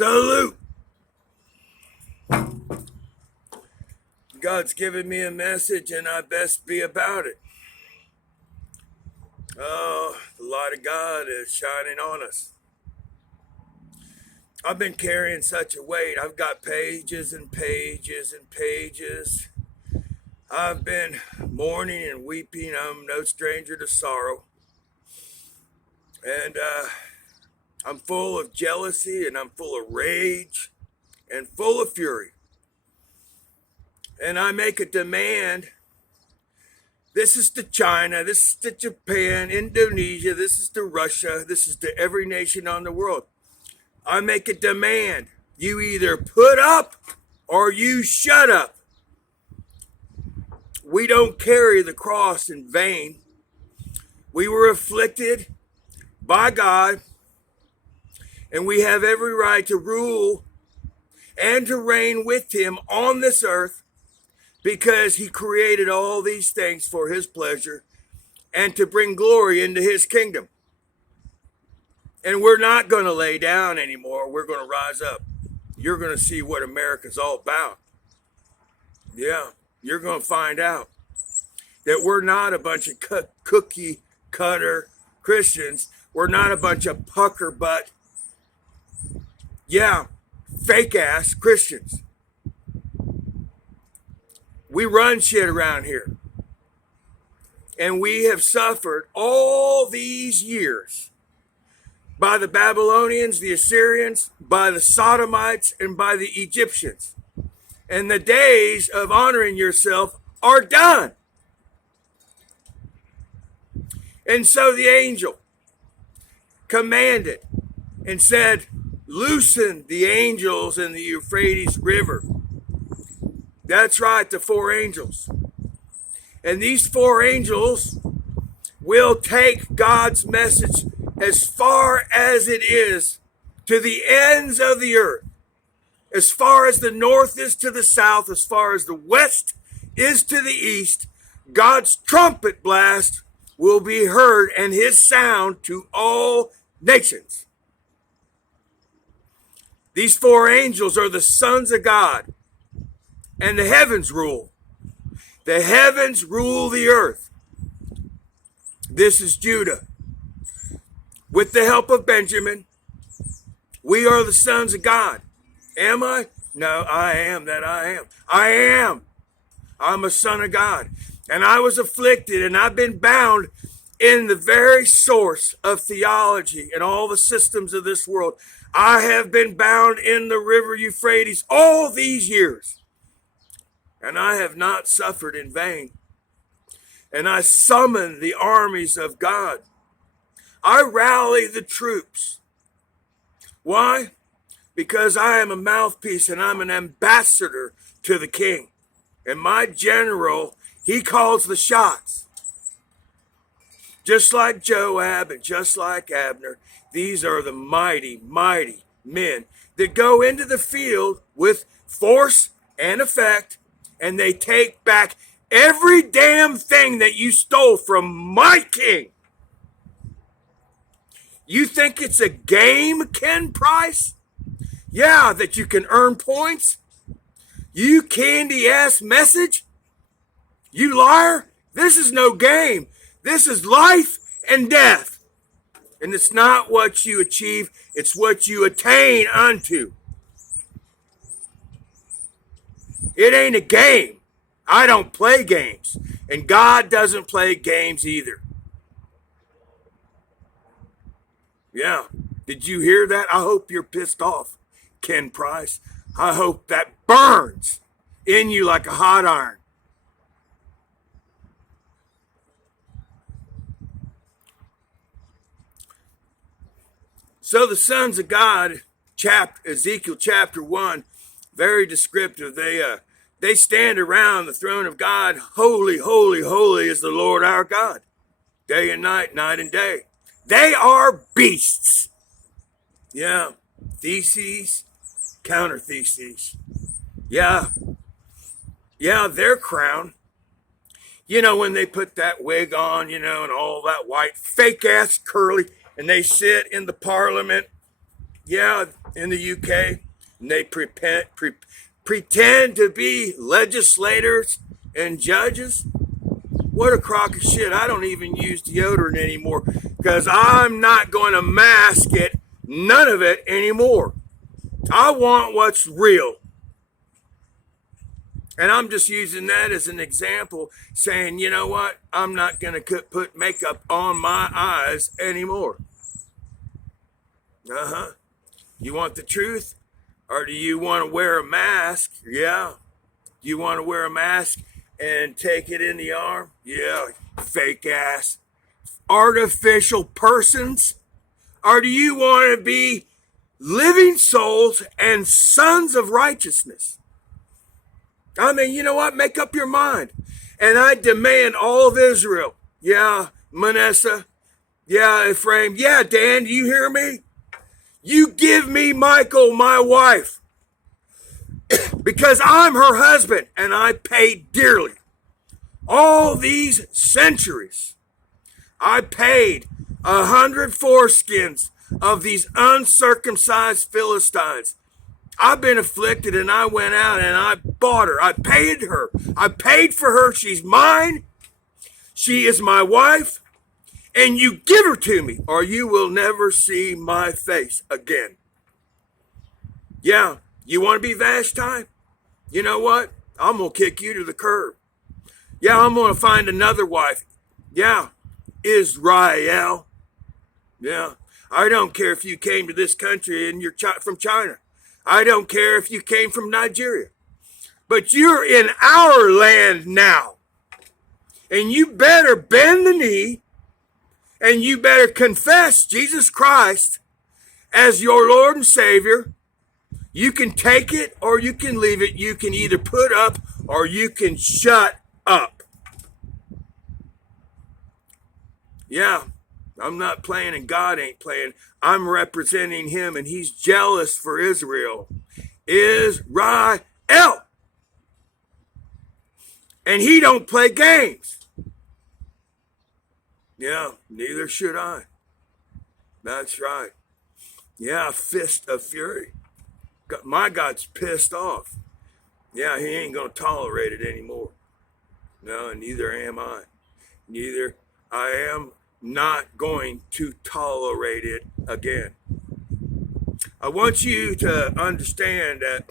Salute. God's given me a message and I best be about it. Oh, the light of God is shining on us. I've been carrying such a weight. I've got pages and pages and pages. I've been mourning and weeping. I'm no stranger to sorrow. And I'm full of jealousy and I'm full of rage and full of fury. And I make a demand. This is to China, this is to Japan, Indonesia, this is to Russia, this is to every nation on the world. I make a demand. You either put up or you shut up. We don't carry the cross in vain. We were afflicted by God, and we have every right to rule and to reign with him on this earth, because he created all these things for his pleasure and to bring glory into his kingdom. And we're not going to lay down anymore. We're going to rise up. You're going to see what America's all about. Yeah, you're going to find out that we're not a bunch of cookie cutter Christians. We're not a bunch of pucker butt, fake ass Christians. We run shit around here. And we have suffered all these years by the Babylonians, the Assyrians, by the Sodomites, and by the Egyptians. And the days of honoring yourself are done. And so the angel commanded and said, loosen the angels in the Euphrates River. That's right, the 4 angels. And these 4 angels will take God's message as far as it is to the ends of the earth. As far as the north is to the south, as far as the west is to the east, God's trumpet blast will be heard and his sound to all nations. These 4 angels are the sons of God. And the heavens rule. The heavens rule the earth. This is Judah. With the help of Benjamin, we are the sons of God. Am I? No, I am that I am. I am. I'm a son of God. And I was afflicted and I've been bound in the very source of theology and all the systems of this world. I have been bound in the river Euphrates all these years. And I have not suffered in vain. And I summon the armies of God. I rally the troops. Why? Because I am a mouthpiece and I'm an ambassador to the king. And my general, he calls the shots. Just like Joab and just like Abner, these are the mighty, mighty men that go into the field with force and effect. And they take back every damn thing that you stole from my king. You think it's a game, Ken Price? Yeah, that you can earn points? You candy-ass message? You liar? This is no game. This is life and death. And it's not what you achieve, it's what you attain unto. It ain't a game. I don't play games. And God doesn't play games either. Yeah. Did you hear that? I hope you're pissed off, Ken Price. I hope that burns in you like a hot iron. So the sons of God, Ezekiel chapter 1, very descriptive. They stand around the throne of God. Holy, holy, holy is the Lord our God. Day and night, night and day. They are beasts. Yeah. Theses, counter theses. Yeah. Yeah, their crown. You know, when they put that wig on, and all that white, fake ass curly, and they sit in the parliament Yeah, in the UK, and they pretend to be legislators and judges. What a crock of shit. I don't even use deodorant anymore because I'm not going to mask it, none of it anymore. I want what's real. And I'm just using that as an example, saying, you know what? I'm not going to put makeup on my eyes anymore. You want the truth? Or do you want to wear a mask? Yeah. Do you want to wear a mask and take it in the arm? Yeah, fake ass. Artificial persons? Or do you want to be living souls and sons of righteousness? I mean, you know what? Make up your mind. And I demand all of Israel. Yeah, Manasseh. Yeah, Ephraim. Yeah, Dan, do you hear me? You give me Michal, my wife, because I'm her husband and I paid dearly. All these centuries, I paid 100 foreskins of these uncircumcised Philistines. I've been afflicted and I went out and I bought her. I paid her. I paid for her. She's mine. She is my wife. And you give her to me or you will never see my face again. Yeah, you want to be Vashti? You know what? I'm going to kick you to the curb. Yeah, I'm going to find another wife. Yeah, Israel. Yeah, I don't care if you came to this country and you're from China. I don't care if you came from Nigeria. But you're in our land now. And you better bend the knee and you better confess Jesus Christ as your Lord and Savior. You can take it or you can leave it. You can either put up or you can shut up. Yeah, I'm not playing and God ain't playing. I'm representing him and he's jealous for Israel. Israel. And he don't play games. Yeah, neither should I. That's right. Yeah, fist of fury. My God's pissed off. Yeah, he ain't going to tolerate it anymore. No, and neither am I. Neither I am not going to tolerate it again. I want you to understand that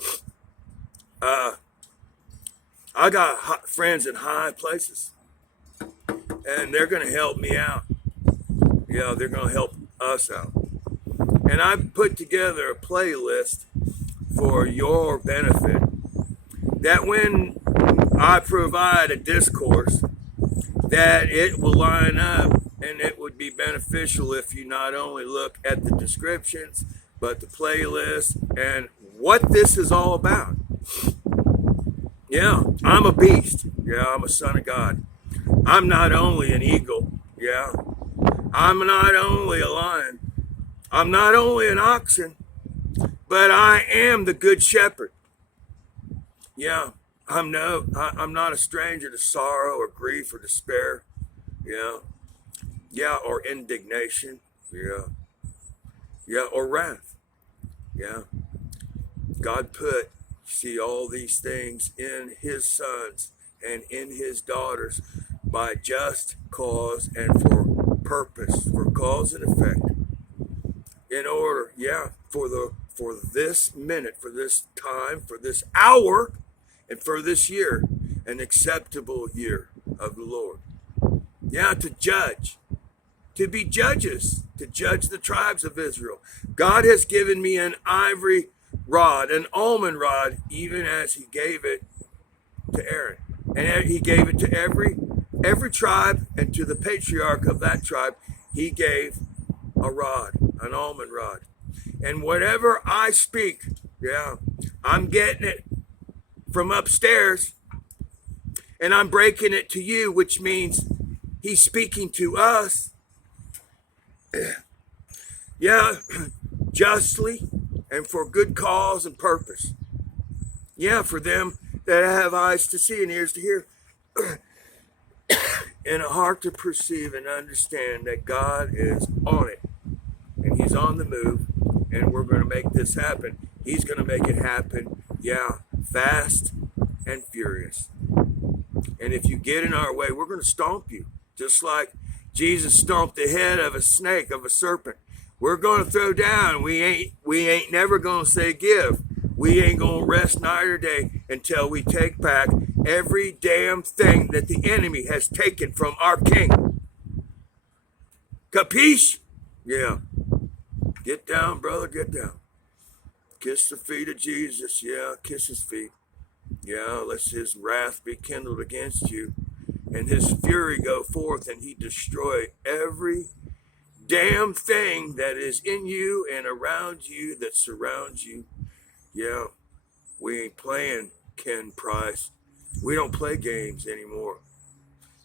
I got friends in high places. And they're going to help me out. Yeah, they're going to help us out. And I've put together a playlist for your benefit. That when I provide a discourse, that it will line up and it would be beneficial if you not only look at the descriptions, but the playlist and what this is all about. Yeah, I'm a beast. Yeah, I'm a son of God. I'm not only an eagle, yeah. I'm not only a lion. I'm not only an oxen, but I am the good shepherd. Yeah, I'm not a stranger to sorrow or grief or despair. Yeah, or indignation. Yeah, or wrath. Yeah. God put, see, all these things in his sons and in his daughters by just cause and for purpose, for cause and effect, in order, for this minute, for this time, for this hour, and for this year, an acceptable year of the Lord. Yeah, to judge, to be judges, to judge the tribes of Israel. God has given me an ivory rod, an almond rod, even as he gave it to Aaron. And he gave it to every tribe, and to the patriarch of that tribe, he gave a rod, an almond rod. And whatever I speak, yeah, I'm getting it from upstairs, and I'm breaking it to you, which means he's speaking to us. Yeah, justly and for good cause and purpose. Yeah, for them that have eyes to see and ears to hear, and a heart to perceive and understand that God is on it, and he's on the move, and we're going to make this happen. He's going to make it happen, yeah, fast and furious. And if you get in our way, we're going to stomp you. Just like Jesus stomped the head of a snake, of a serpent. We're going to throw down. We ain't never going to say give. We ain't going to rest night or day until we take back every damn thing that the enemy has taken from our king. Capiche? Yeah. Get down, brother, get down. Kiss the feet of Jesus. Yeah, kiss his feet. Yeah, lest his wrath be kindled against you and his fury go forth and he destroy every damn thing that is in you and around you that surrounds you. Yeah, we ain't playing, Ken Price. We don't play games anymore.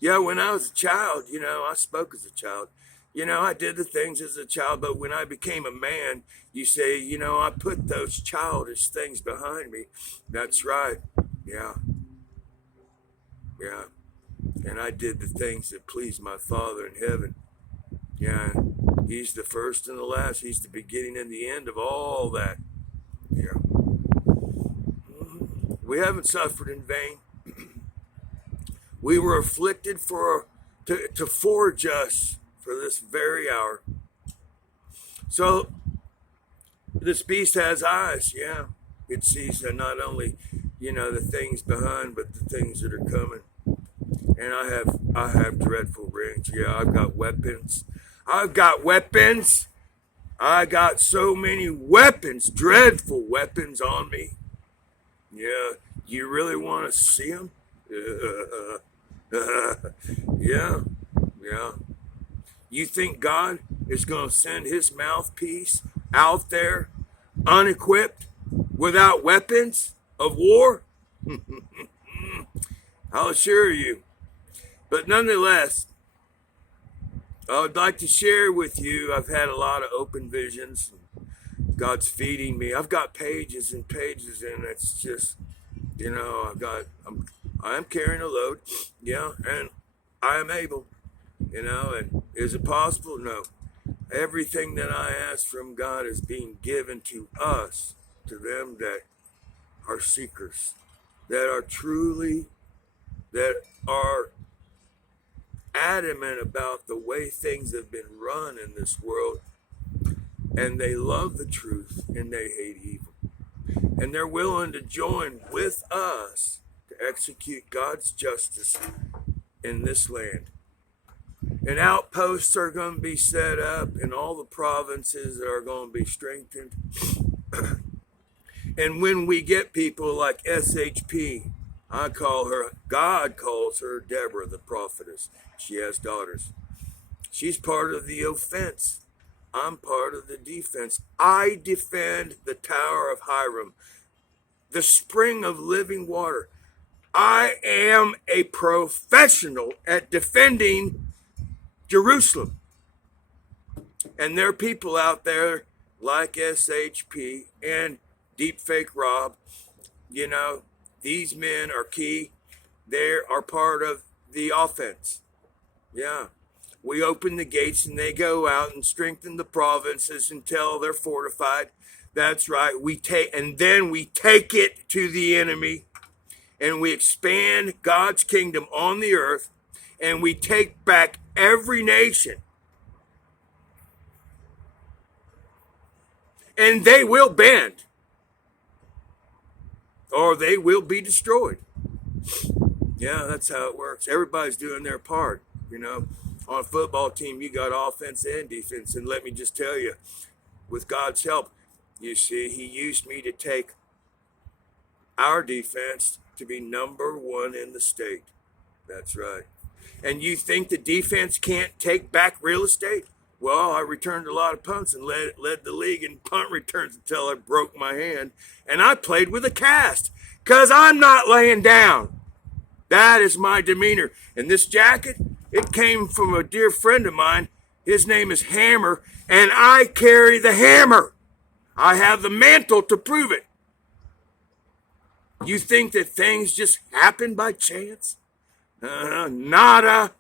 Yeah, when I was a child, I spoke as a child. I did the things as a child, but when I became a man, you say, I put those childish things behind me. That's right. Yeah. Yeah. And I did the things that pleased my Father in heaven. Yeah. He's the first and the last. He's the beginning and the end of all that. Yeah. We haven't suffered in vain. We were afflicted to forge us for this very hour. So this beast has eyes, yeah. It sees not only, the things behind, but the things that are coming. And I have dreadful rings. Yeah, I've got weapons. I got so many weapons, dreadful weapons on me. Yeah, you really want to see them? Yeah. You think God is going to send his mouthpiece out there unequipped without weapons of war? I'll assure you. But nonetheless, I would like to share with you, I've had a lot of open visions. God's feeding me. I've got pages and pages, and it's just, I am carrying a load, yeah, and I am able, and is it possible? No. Everything that I ask from God is being given to us, to them that are seekers, that are adamant about the way things have been run in this world, and they love the truth and they hate evil. And they're willing to join with us to execute God's justice in this land. And outposts are going to be set up, and all the provinces are going to be strengthened. And when we get people like SHP, God calls her Deborah the prophetess. She has daughters. She's part of the offense. I'm part of the defense. I defend the Tower of Hiram, the spring of living water. I am a professional at defending Jerusalem. And there are people out there like SHP and Deepfake Rob. These men are key. They are part of the offense. Yeah. We open the gates and they go out and strengthen the provinces until they're fortified. That's right. Then we take it to the enemy and we expand God's kingdom on the earth and we take back every nation. And they will bend or they will be destroyed. Yeah, that's how it works. Everybody's doing their part, On a football team, you got offense and defense. And let me just tell you, with God's help, you see, he used me to take our defense to be number one in the state. That's right. And you think the defense can't take back real estate? Well, I returned a lot of punts and led the league in punt returns until I broke my hand. And I played with a cast because I'm not laying down. That is my demeanor. And this jacket, it came from a dear friend of mine. His name is Hammer, and I carry the hammer. I have the mantle to prove it. You think that things just happen by chance? Nada.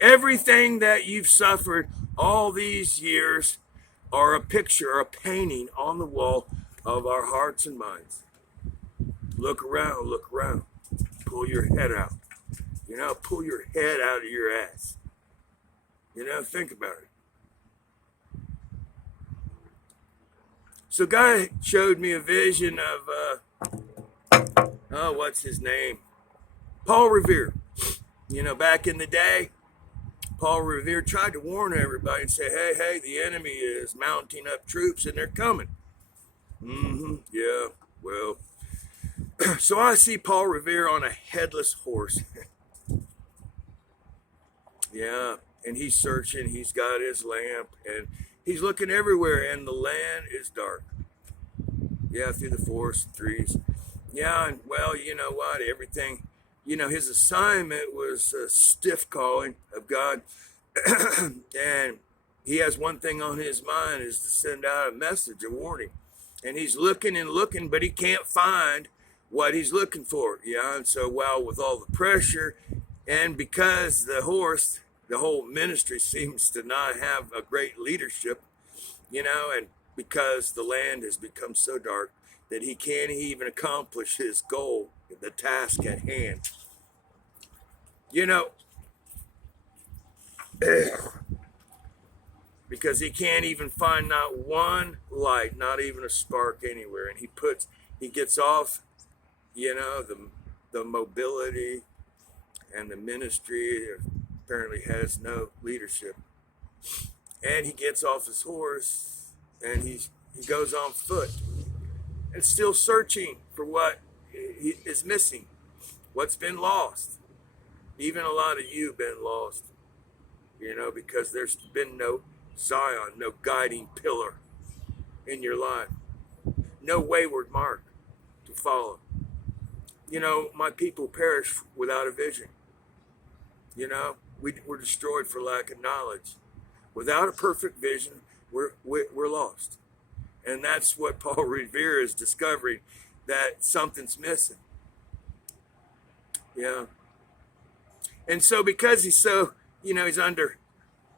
Everything that you've suffered all these years, are a picture or a painting on the wall of our hearts and minds. Look around, look around. Pull your head out. Pull your head out of your ass. Think about it. So God showed me a vision of, what's his name? Paul Revere. Back in the day, Paul Revere tried to warn everybody and say, hey, the enemy is mounting up troops and they're coming. Yeah, well. So I see Paul Revere on a headless horse. Yeah, and he's searching, he's got his lamp, and he's looking everywhere, and the land is dark. Yeah, through the forest and trees. Yeah, and well, you know what, everything, his assignment was a stiff calling of God, and he has one thing on his mind, is to send out a message, a warning, and he's looking and looking, but he can't find what he's looking for. Yeah, and so, well, with all the pressure, and because the whole ministry seems to not have a great leadership, and because the land has become so dark that he can't even accomplish his goal, the task at hand. Because he can't even find not one light, not even a spark anywhere. And he gets off, the mobility, and the ministry apparently has no leadership. And he gets off his horse and he goes on foot and still searching for what is missing, what's been lost. Even a lot of you have been lost, because there's been no Zion, no guiding pillar in your life, no wayward mark to follow. My people perish without a vision. We're destroyed for lack of knowledge. Without a perfect vision, we're lost. And that's what Paul Revere is discovering, that something's missing. Yeah. And so because he's so, he's under,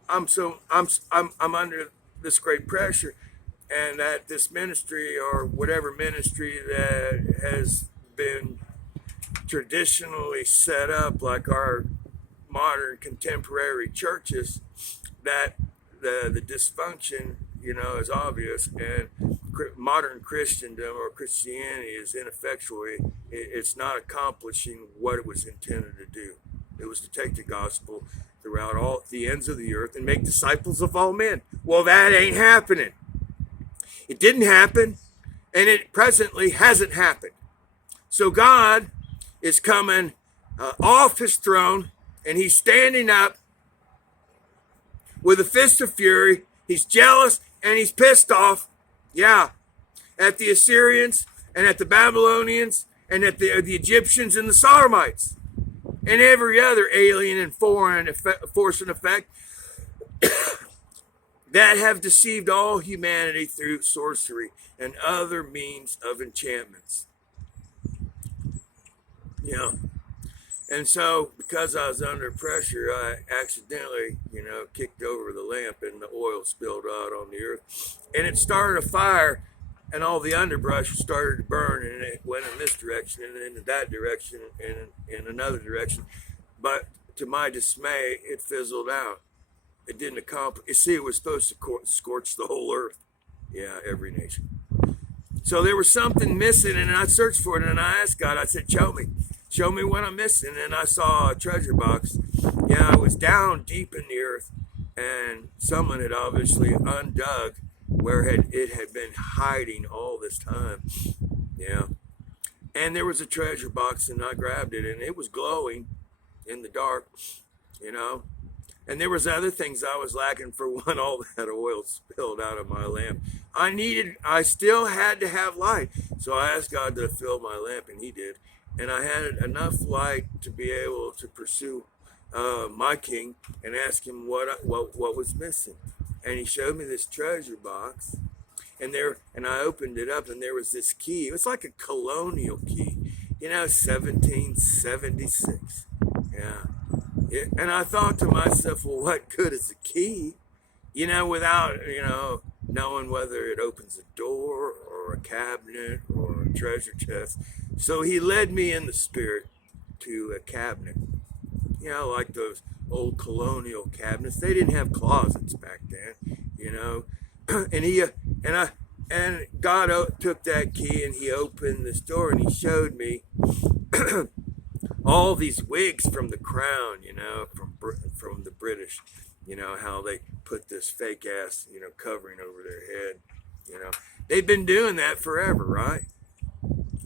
I'm under this great pressure, and that this ministry, or whatever ministry that has been traditionally set up like our modern contemporary churches, that the dysfunction, is obvious, and modern Christendom or Christianity is ineffectual. It's not accomplishing what it was intended to do. It was to take the gospel throughout all the ends of the earth and make disciples of all men. Well, that ain't happening. It didn't happen, and it presently hasn't happened. So God is coming off his throne, and he's standing up with a fist of fury. He's jealous and he's pissed off, at the Assyrians and at the Babylonians and at the Egyptians and the Sodomites and every other alien and foreign force and effect that have deceived all humanity through sorcery and other means of enchantments. And so, because I was under pressure, I accidentally, kicked over the lamp, and the oil spilled out on the earth. And it started a fire, and all the underbrush started to burn, and it went in this direction, and in that direction, and in another direction. But to my dismay, it fizzled out. It didn't accomplish. You see, it was supposed to scorch the whole earth. Yeah, every nation. So there was something missing, and I searched for it, and I asked God, I said, show me what I'm missing. And I saw a treasure box. It was down deep in the earth, and someone had obviously undug where it had been hiding all this time. And there was a treasure box, and I grabbed it, and it was glowing in the dark, And there was other things I was lacking for when all that oil spilled out of my lamp. I still had to have light. So I asked God to fill my lamp, and he did. And I had enough light to be able to pursue my king and ask him what was missing. And he showed me this treasure box, and I opened it up, and there was this key. It was like a colonial key, 1776. And I thought to myself, well, what good is a key, without knowing whether it opens a door or a cabinet or a treasure chest. So he led me in the spirit to a cabinet. Like those old colonial cabinets. They didn't have closets back then. And he and I and God took that key and he opened this door and he showed me all these wigs from the crown, from the British, how they put this fake ass, covering over their head, They've been doing that forever, right?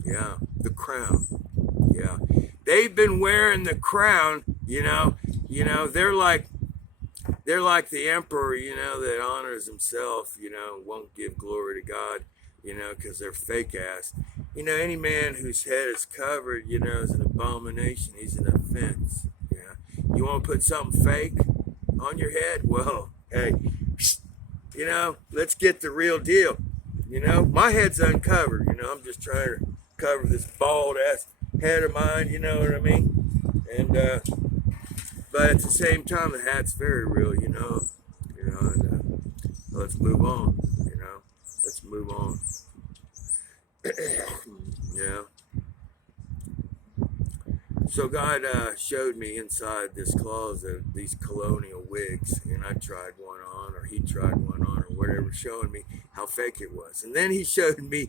Yeah, the crown. Yeah. They've been wearing the crown, they're like the emperor, that honors himself, won't give glory to God, because they're fake ass. Any man whose head is covered, is an abomination. He's an offense. Yeah. You want to put something fake on your head? Well, hey, let's get the real deal. My head's uncovered. I'm just trying to cover this bald ass head of mine. You know what I mean? And but at the same time, the hat's very real. Let's move on. Let's move on. Yeah. So God showed me inside this closet these colonial wigs, and I tried one on, or he tried one on, or whatever, showing me how fake it was. And then he showed me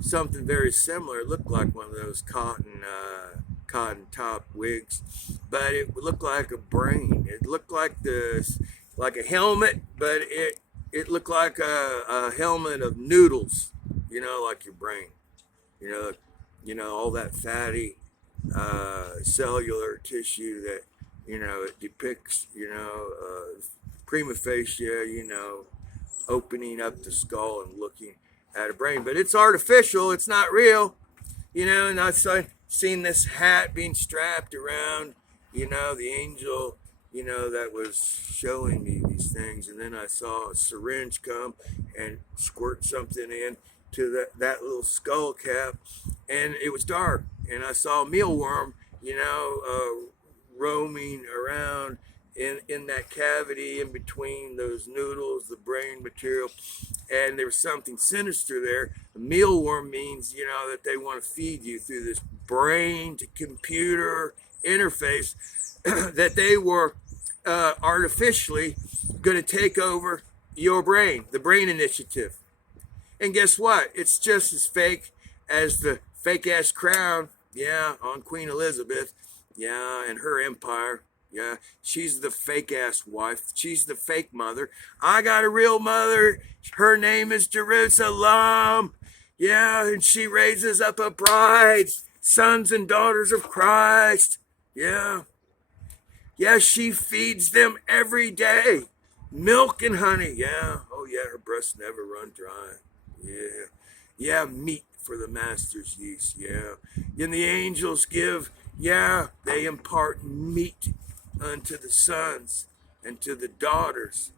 something very similar. It looked like one of those cotton top wigs, but it looked like a brain. It looked like like a helmet, but it looked like a helmet of noodles, like your brain. All that fatty cellular tissue that, it depicts, prima facie, opening up the skull and looking at a brain. But it's artificial. It's not real, and I've seen this hat being strapped around, the angel, that was showing me these things. And then I saw a syringe come and squirt something in to that little skull cap, and it was dark, and I saw a mealworm, roaming around in that cavity in between those noodles, the brain material, and there was something sinister there. A mealworm means, that they want to feed you through this brain to computer interface that they were artificially going to take over your brain, the brain initiative. And guess what? It's just as fake as the fake ass crown, on Queen Elizabeth, and her empire. Yeah, she's the fake ass wife. She's the fake mother. I got a real mother. Her name is Jerusalem. Yeah, and she raises up a bride, sons and daughters of Christ. Yeah. Yeah, she feeds them every day. Milk and honey. Yeah. Oh, yeah, her breasts never run dry. Yeah. Yeah, meat for the master's use. Yeah. And the angels give, they impart meat unto the sons and to the daughters.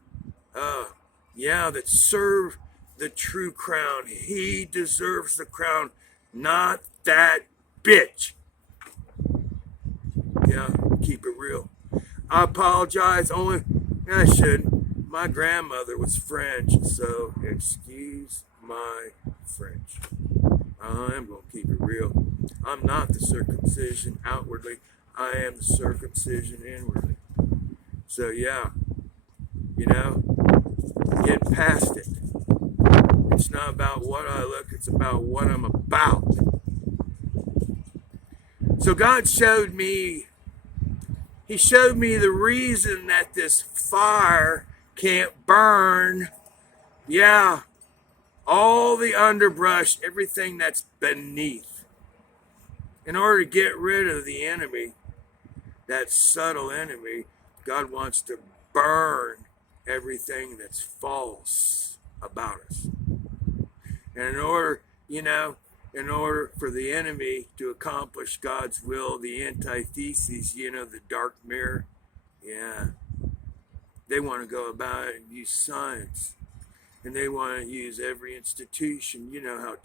That serve the true crown. He deserves the crown, not that bitch. Yeah, keep it real. I apologize. I shouldn't. My grandmother was French, so excuse my French. I am going to keep it real. I'm not the circumcision outwardly. I am the circumcision inwardly. So get past it. It's not about what I look, it's about what I'm about. So God showed me the reason that this fire can't burn. Yeah, all the underbrush, everything that's beneath. In order to get rid of the enemy, that subtle enemy, God wants to burn everything that's false about us. And in order for the enemy to accomplish God's will, the antithesis, the dark mirror, they want to go about it and use science. And they want to use every institution. You know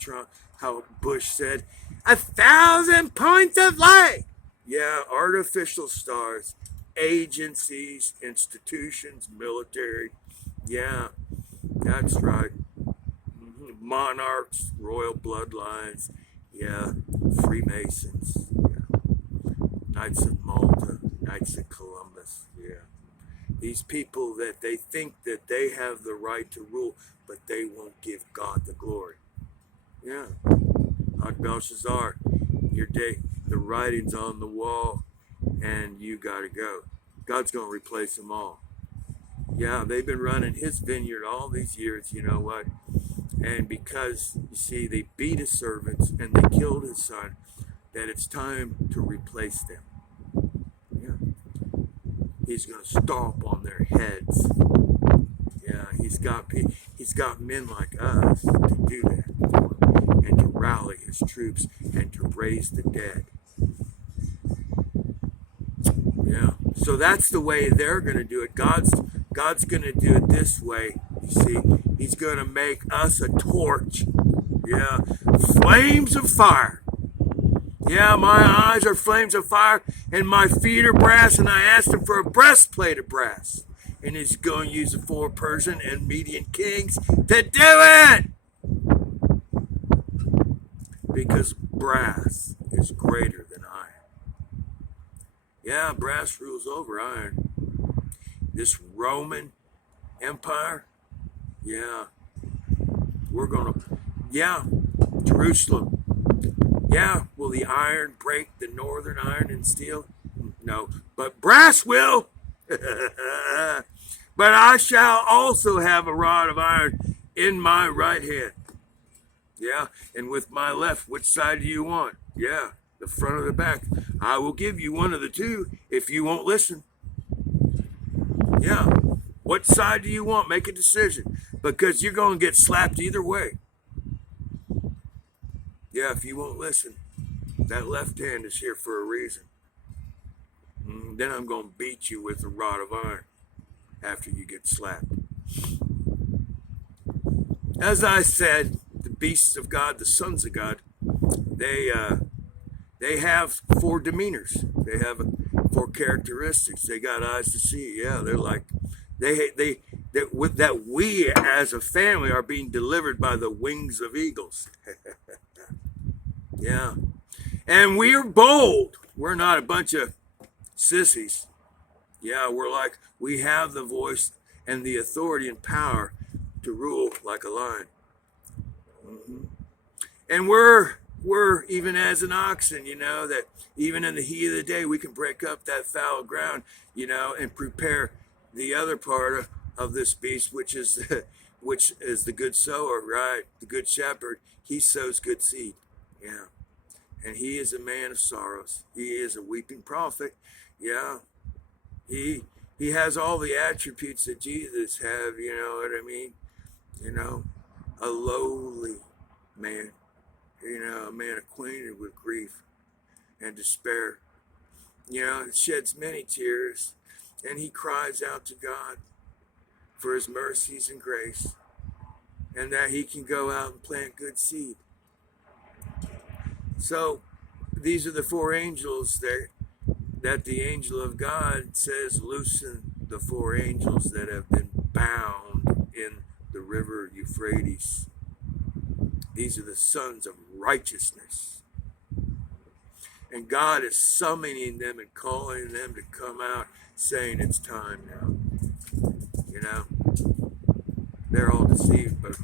how Bush said, 1,000 points of light. Yeah, artificial stars, agencies, institutions, military. Yeah, that's right. monarchs, royal bloodlines, yeah, Freemasons, yeah, Knights of Malta, Knights of Columbus, yeah. These people that they think that they have the right to rule, but they won't give God the glory. Yeah, like Belshazzar, your day, the writing's on the wall, and you got to go. God's going to replace them all. Yeah, they've been running his vineyard all these years, you know what? And because, you see, they beat his servants and they killed his son, that it's time to replace them. Yeah. He's going to stomp on their heads. Yeah, he's got men like us to do that for him, and to rally his troops and to raise the dead. Yeah, so that's the way they're going to do it. God's going to do it this way. You see, he's going to make us a torch. Yeah, flames of fire. Yeah, my eyes are flames of fire and my feet are brass, and I asked him for a breastplate of brass. And he's going to use the 4 Persian and Median kings to do it. Because brass is greater than iron. Yeah, brass rules over iron. This Roman Empire, yeah, we're going to, yeah, Jerusalem. Yeah, will the iron break the northern iron and steel? No, but brass will. But I shall also have a rod of iron in my right hand. Yeah, and with my left, which side do you want? Yeah, the front or the back. I will give you one of the two if you won't listen. Yeah, what side do you want? Make a decision, because you're going to get slapped either way. Yeah, if you won't listen, that left hand is here for a reason. Then I'm going to beat you with a rod of iron after you get slapped. As I said, the beasts of God, the sons of God, they have 4 demeanors. They have 4 characteristics. They got eyes to see. Yeah, they're like that we as a family are being delivered by the wings of eagles. Yeah, and we're bold. We're not a bunch of sissies. Yeah, we have the voice and the authority and power to rule like a lion. And we're even as an oxen, you know, that even in the heat of the day, we can break up that fallow ground, you know, and prepare the other part of this beast, which is the good sower, right? The good shepherd. He sows good seed. Yeah. And he is a man of sorrows. He is a weeping prophet. Yeah. He has all the attributes that Jesus have, you know what I mean? You know, a lowly man, you know, a man acquainted with grief and despair. You know, it sheds many tears, and he cries out to God for his mercies and grace, and that he can go out and plant good seed. So these are the 4 angels that the angel of God says, loosen the 4 angels that have been bound in the river Euphrates. These are the sons of righteousness. And God is summoning them and calling them to come out, saying it's time now. You know, they're all deceived, but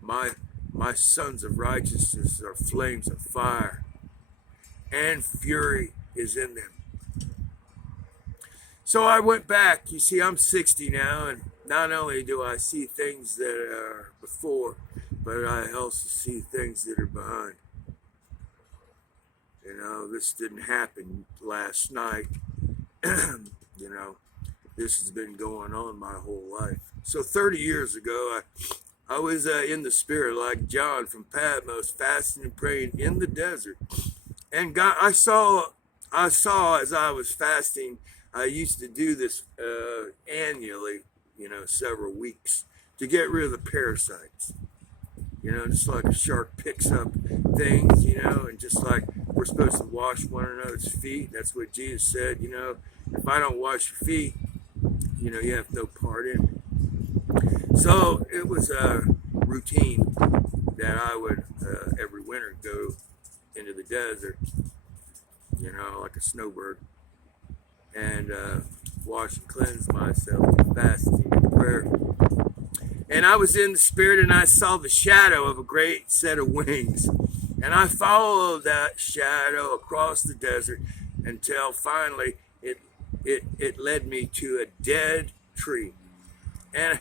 my sons of righteousness are flames of fire, and fury is in them. So I went back. You see, I'm 60 now, and not only do I see things that are before, but I also see things that are behind. You know, this didn't happen last night. You know, this has been going on my whole life. So 30 years ago, I was in the spirit like John from Patmos, fasting and praying in the desert. And God, I saw as I was fasting, I used to do this annually, you know, several weeks, to get rid of the parasites. You know, just like a shark picks up things, you know, and just like we're supposed to wash one another's feet. That's what Jesus said, you know, if I don't wash your feet, you know, you have no part in it. So it was routine that I would every winter go into the desert, like a snowbird, and wash and cleanse myself with fasting and prayer. And I was in the Spirit, and I saw the shadow of a great set of wings. And I followed that shadow across the desert until finally it led me to a dead tree. And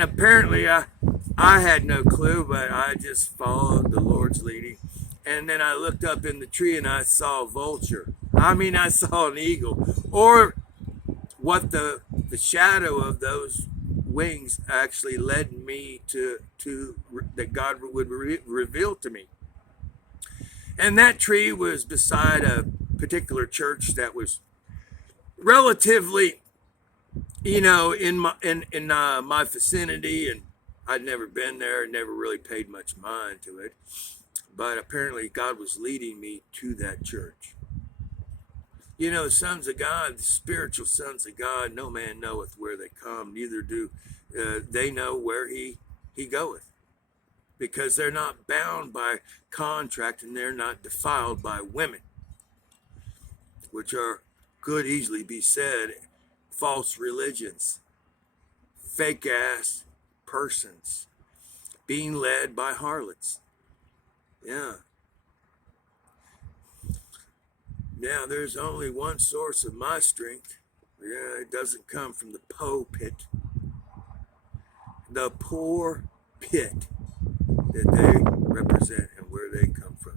apparently I had no clue, but I just followed the Lord's leading. And then I looked up in the tree and I saw a vulture. I saw an eagle, or what the shadow of those wings actually led me to that God would reveal to me. And that tree was beside a particular church that was relatively, in my vicinity, and I'd never been there, never really paid much mind to it. But apparently God was leading me to that church. The sons of God, the spiritual sons of God, no man knoweth where they come, neither do they know where he goeth. Because they're not bound by contract, and they're not defiled by women, which could easily be said false religions, fake ass persons, being led by harlots. Now, there's only one source of my strength. It doesn't come from the pit. The poor pit that they represent and where they come from.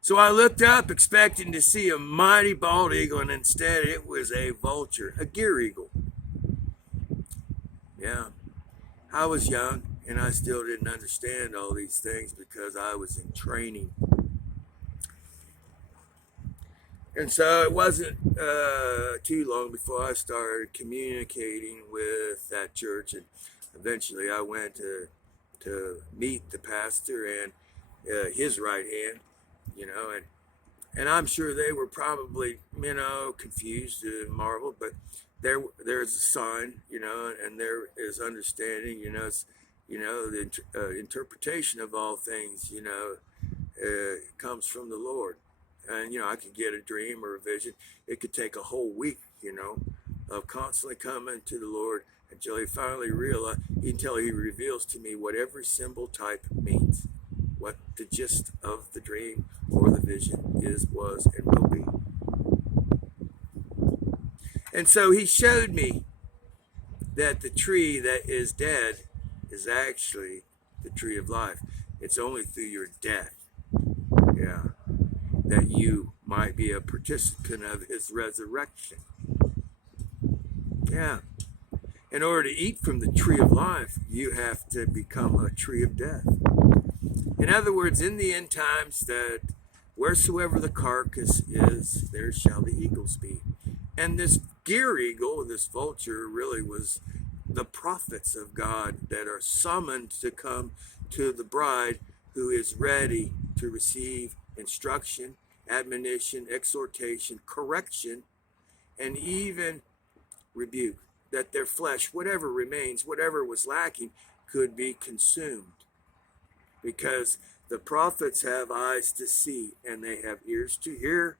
So I looked up expecting to see a mighty bald eagle, and instead it was a vulture, a gear eagle. I was young, and I still didn't understand all these things because I was in training. And so it wasn't too long before I started communicating with that church, and eventually I went to meet the pastor and his right hand, and I'm sure they were probably, confused and marveled, but there's a sign, and there is understanding, the interpretation of all things, comes from the Lord. And, I could get a dream or a vision. It could take a whole week, of constantly coming to the Lord until until he reveals to me what every symbol type means, what the gist of the dream or the vision is, was, and will be. And so he showed me that the tree that is dead is actually the tree of life. It's only through your death, that you might be a participant of his resurrection. In order to eat from the tree of life, you have to become a tree of death. In other words, in the end times, that wheresoever the carcass is, there shall the eagles be. And this gear eagle, this vulture, really was the prophets of God that are summoned to come to the bride who is ready to receive instruction, admonition, exhortation, correction, and even rebuke, that their flesh, whatever remains, whatever was lacking, could be consumed. Because the prophets have eyes to see, and they have ears to hear,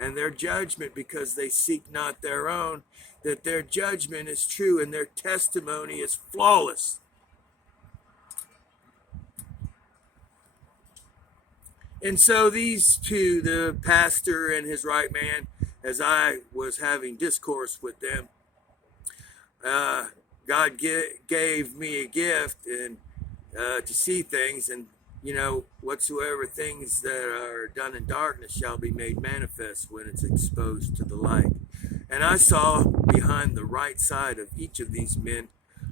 and their judgment, because they seek not their own, that their judgment is true and their testimony is flawless. And so these two, the pastor and his right man, as I was having discourse with them, God gave me a gift and to see things, and whatsoever things that are done in darkness shall be made manifest when it's exposed to the light. And I saw behind the right side of each of these men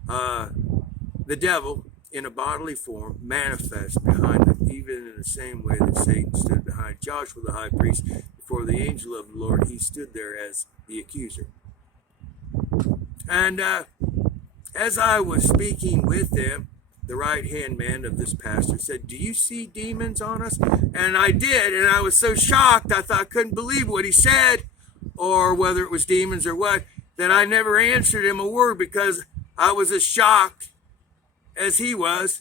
the devil in a bodily form manifest behind them, even in the same way that Satan stood behind Joshua the high priest before the angel of the Lord. He stood there as the accuser. And as I was speaking with them, the right-hand man of this pastor said, "Do you see demons on us?" And I did, and I was so shocked, I thought I couldn't believe what he said, or whether it was demons or what, that I never answered him a word because I was as shocked as he was.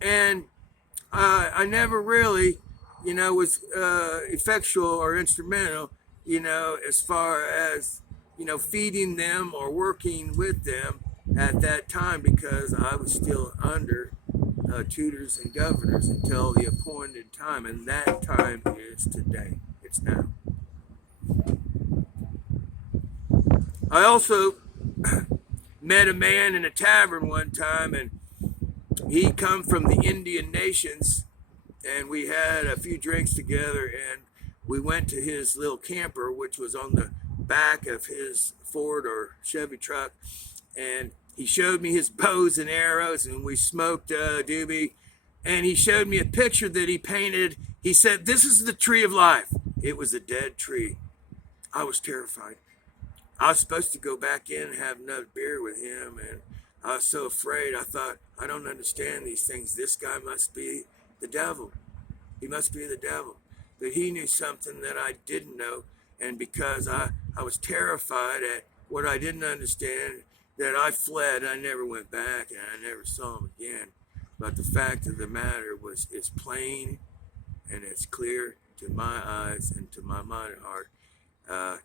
And I never really, was effectual or instrumental, as far as, feeding them or working with them at that time because I was still under tutors and governors until the appointed time. And that time is today. It's now. I also met a man in a tavern one time, and he come from the Indian nations, and we had a few drinks together, and we went to his little camper, which was on the back of his Ford or Chevy truck, and he showed me his bows and arrows, and we smoked doobie, and he showed me a picture that he painted. He said, "This is the tree of life." It was a dead tree. I was terrified. I was supposed to go back in and have another beer with him, and I was so afraid. I thought, I don't understand these things. This guy must be the devil. He must be the devil. But he knew something that I didn't know, and because I was terrified at what I didn't understand, that I fled. I never went back, and I never saw him again. But the fact of the matter was, it's plain, and it's clear to my eyes and to my mind and heart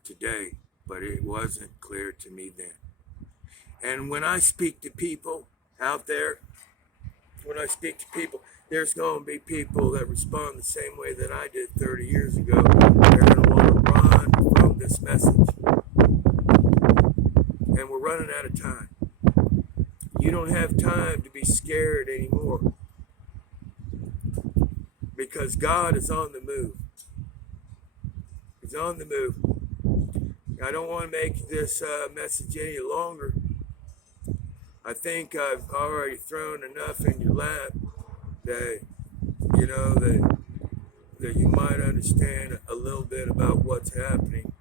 today. But it wasn't clear to me then. And when I speak to people out there, there's going to be people that respond the same way that I did 30 years ago. They're going to want to run from this message. And we're running out of time. You don't have time to be scared anymore, because God is on the move. He's on the move. I don't want to make this message any longer. I think I've already thrown enough in your lap that, that you might understand a little bit about what's happening.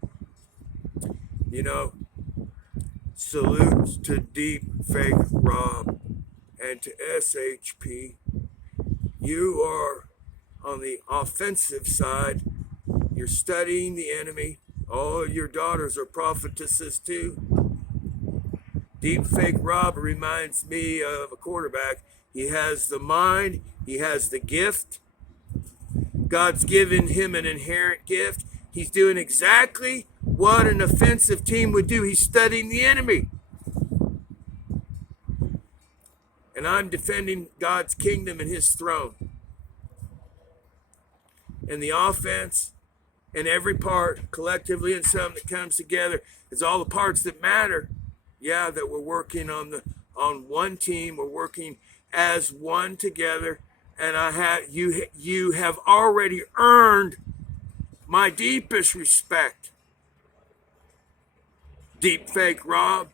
Salutes to Deep Fake Rob and to SHP. You are on the offensive side. You're studying the enemy. All your daughters are prophetesses too. Deep Fake Rob reminds me of a quarterback. He has the mind. He has the gift. God's given him an inherent gift. He's doing exactly what an offensive team would do. He's studying the enemy. And I'm defending God's kingdom and his throne. And the offense and every part collectively and some that comes together is all the parts that matter. Yeah, that we're working on one team. We're working as one together. And you have already earned my deepest respect. Deep Fake Rob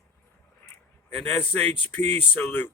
and SHP salute.